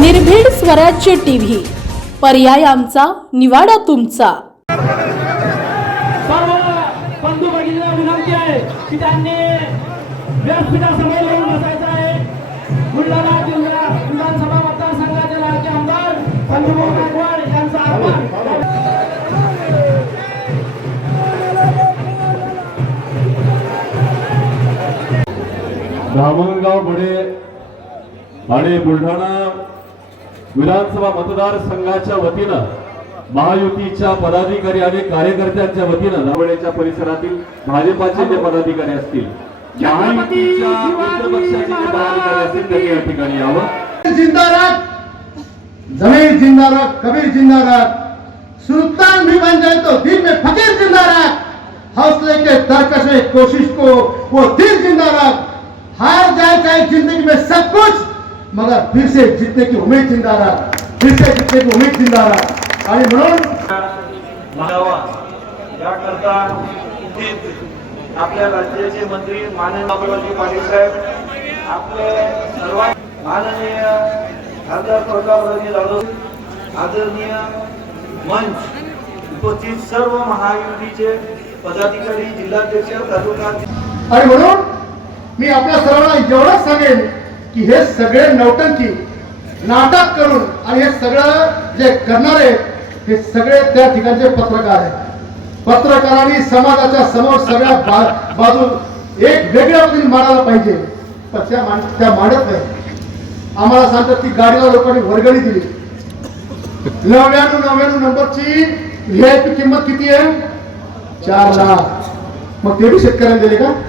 स्वराज्य टीव्ही. पर्याय आमचा निवाडा तुमचा. सर्व बंधू भगिनीला विनंती आहे की त्यांनी व्यासपीठासमोर येऊन बसायचं आहे. बुलढाणा जिल्हा विधानसभा मतदारसंघाचे लाडके आमदार गायकवाड यांचा आभार. धामणगाव बडे आणि बुलढाणा विधानसभा मतदारसंघाच्या वतीनं महायुतीच्या पदाधिकारी आणि कार्यकर्त्यांच्या वतीनं धावडेच्या परिसरातील भाजपाचे जे पदाधिकारी असतील महायुतीच्या मित्र पक्षाचे जे पदाधिकारी असतील त्यांनी या ठिकाणी यावं. जमीर कबीर सुल्तान भी बन जाए तो दिल में फकीर जिंदाबाद! हौसले के तरकशे कोशिश को वो दिल जिंदाबाद! हार जाए चाहे जिंदगी में सब कुछ! मगर फिर से जीतने की उम्मीद जिंदाबाद फिर से जीतने की उम्मीद जिंदाबाद आणि म्हणून याकरता आपल्या राज्याचे मंत्री माननीय बाबूरावजी पाटील साहेब आपले सर्व माननीय खासदार प्रतापरावजी जाधव आदरणीय मंच उपस्थित सर्व महायुतीचे पदाधिकारी जिल्हाध्यक्ष तालुका आणि म्हणून मी आपल्या सर्वांना एवढंच सांगेन की हे सगळे नौटंकी नाटक करून आणि हे सगळं जे करणारे हे सगळे त्या ठिकाणचे पत्रकार आहेत. पत्रकारांनी समाजाच्या समोर सगळ्या बा- बाजू एक वेगळ्या पद्धतीने मांडायला पाहिजे. पण त्या मांड त्या मांडत नाही. आम्हाला सांगतात की गाडीला लोकांनी वर्गणी दिली. नव्याण्णव नव्याण्णव नंबरची व्हीआयपी किंमत किती आहे? चार लाख. मग ते बी शेतकऱ्यांना का?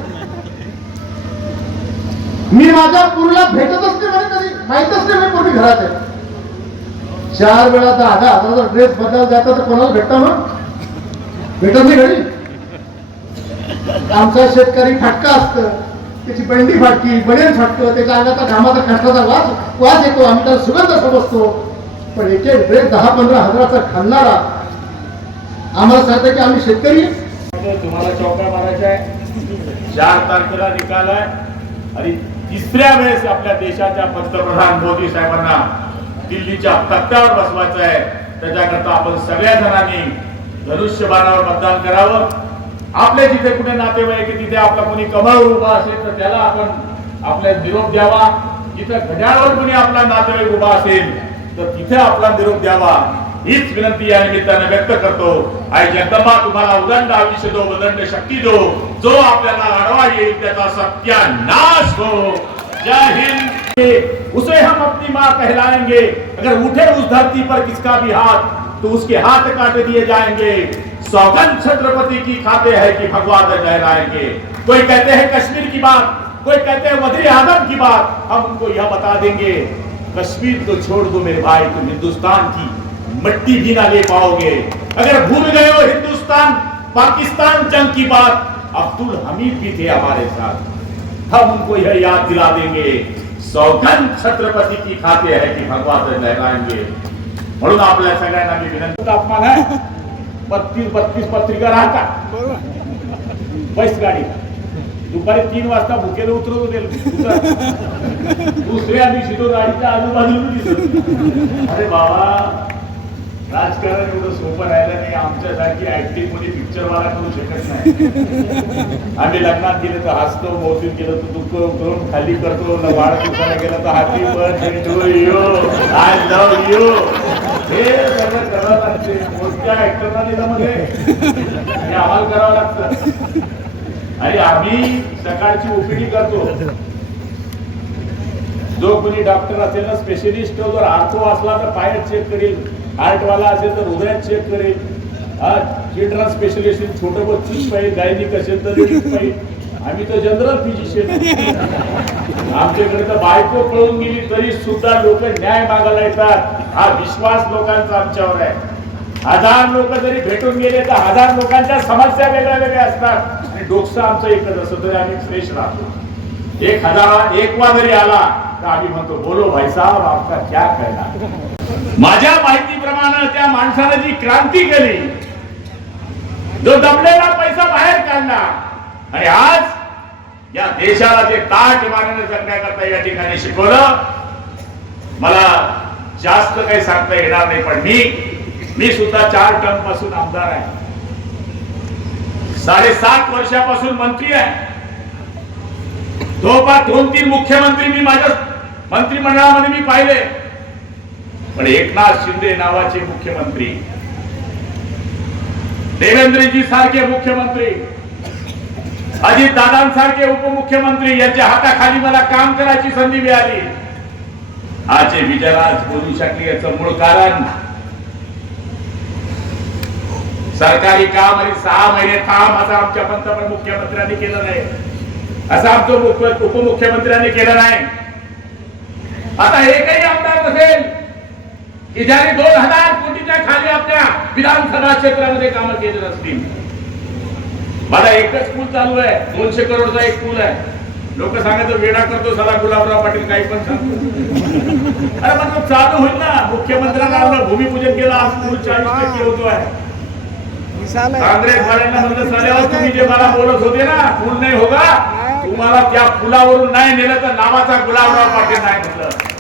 मी माझ्या पुरीला भेटतच नाही म्हणे कधी. माहितच नाही मी कोणी घरात आहे. चार वेळा दहा दहा हजाराचा ड्रेस बदलायला जाता तर कोणाला भेटता मग? भेटत नाही घरी. आमचा शेतकरी फाटका असतं. त्याची बंडी फाटकी बनेन फाटतं त्याच्या अंगाचा घामाचा कष्टाचा वास वास येतो. आम्ही त्याला सुगंध समजतो. पण एक एक ड्रेस दहा पंधरा हजाराचा खालणारा आम्हाला सांगतं की आम्ही शेतकरी तुम्हाला चौका मारायचा आहे. चार तारखेला निकाल आहे. आणि तिसऱ्या वेळेस आपल्या देशाच्या पंतप्रधान मोदी साहेबांना दिल्लीच्या तक्त्यावर बसवायचं आहे. त्याच्याकरता आपण सगळ्या जणांनी धनुष्यबाणावर मतदान करावं. आपले जिथे कुठे नातेवाईक तिथे आपला कोणी कमळ उभा असेल तर त्याला आपण आपल्या निरोप द्यावा. जिथे घड्याळवर कोणी आपला नातेवाईक उभा असेल तर तिथे आपला निरोप द्यावा. हीच विनंती या निमित्ताने व्यक्त करतो, आई जगदंबा तुम्हाला उदंड आयुष्य दो, उदंड शक्ती दो, जो आपल्याला अडवा येईल त्याचा सत्यानाश हो। जय हिंद। उसे हम अपनी माँ कहलाएँगे। अगर उठे उस धरती पर किसका भी हाथ तो उसके हाथ काट दिए जाएँगे। सौगंध छत्रपति की खाते हैं कि भगवान लहराएँगे। कोई कहते हैं कश्मीर की बात, कोई कहते हैं वज़ीर आज़म की बात, हम उनको यह बता देंगे, कश्मीर को छोड़ दो मेरे भाई, तुम हिंदुस्तान की मिट्टी भी ना ले पाओगे। अगर भूल गए हो हिंदुस्तान, पाकिस्तान, जंग की बात, अब्दुल हमीद भी थे हमारे साथ। हम उनको यह याद दिला देंगे। सौगंध छत्रपति की खाते है कि भगवान लहराएँगे। म्हणून आपल्या सगळ्यांना मी विनंती तापमान आहे बत्तीस बत्तीस पत्रिका राहता बैस गाडी। दुपारी तीन वाजता भुकेला उतरवतो त्याला दुसऱ्या दिवशी तो गाडीच्या आजूबाजूला दिसत अरे बाबा राजकारण एवढं सोपं राहिलं नाही. आमच्यासारखी ऍक्टिंग कोणी पिक्चर वाला करू शकत नाही. आम्ही लग्नात गेलो तर हसतो मोतीत गेलो तर दुःख करून खाली करतो. वाढदिवसाला गेलो तर यू. आय लव्ह यू हे सगळं करावं लागते मोठ्या ऍक्टरना हे आम्हाला करावं लागतं. आणि आम्ही सकाळची ओपीडी करतो. जो कोणी डॉक्टर असेल ना स्पेशलिस्ट जर आर्थो असला तर पायात चेक करेल. हार्टवाला असेल तर हृदयात चेक करेल. चिल्ड्रन स्पेशलिस्ट छोटं बच्चूच पाहिजे गायनिक असेल तर पाहिजे आम्ही तर जनरल फिजिशियन आमच्याकडे तर बायको पळून गेली तरी सुद्धा लोक न्याय मागायला येतात. हा विश्वास लोकांचा आमच्यावर आहे. हजार लोक जरी भेटून गेले तर हजार लोकांच्या समस्या वेगळ्या वेगळ्या असतात. आणि डोकसं आमचं एकच असं तरी आम्ही फ्रेश राहतो. एक हजार एक वा जरी आला तर आम्ही म्हणतो बोलो भाई साहब आपका क्या कहना माझ्या माहितीप्रमाणे त्या माणसानं जी क्रांती केली जो दबलेला पैसा बाहेर काढला आणि आज या देशाला जे ताट मारण्याने जगण्याकरता या ठिकाणी शिकवलं मला जास्त काही सांगता येणार नाही पण मी मी सुद्धा चार टर्मपासून आमदार आहे. साडेसात वर्षापासून मंत्री आहे. जवळपास दोन तीन मुख्यमंत्री मी माझ्या मंत्रिमंडळामध्ये मी पाहिले. पण एकनाथ शिंदे नावाचे मुख्यमंत्री. देवेंद्रजी सारखे मुख्यमंत्री. अजित दादांसारखे उपमुख्यमंत्री यांच्या हाताखाली मला काम करायची संधी मिळाली. आजचे विजयराज बोलू शकले याचं मूळ कारण. सरकारी काम आणि सहा महिने थांब असं आमच्या पंतप्रधान मुख्यमंत्र्यांनी केलं नाही. असं आमचं मुख्य- उपमुख्यमंत्र्यांनी केलं नाही. आता हे काही आमदार नसेल. की ज्याने दोन हजार कोटीच्या खाली आपल्या विधानसभा क्षेत्रामध्ये कामं केली नसतील माझा एकच पूल चालू आहे. दोनशे करोडचा एक पूल आहे. लोक सांगायचं वेडा करतो सला गुलाबराव पाटील काही पण सांगतो अरे पण तो चालू होईल ना. मुख्यमंत्र्यांना आपलं भूमिपूजन केलं आज पूल चाळीस टक्के होतोय काँग्रेस वाल्यांना म्हणलं साल्यावर तुम्ही जे मला बोलत होते ना पूल नाही होगा. तुम्हाला त्या पुलावरून नाही नेलं तर नावाचा गुलाबराव पाटील नाही म्हटलं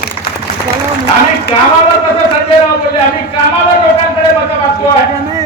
आम्ही कामावर कसं संजय राव बोलले? आम्ही कामावर लोकांकडे मत मागतोय.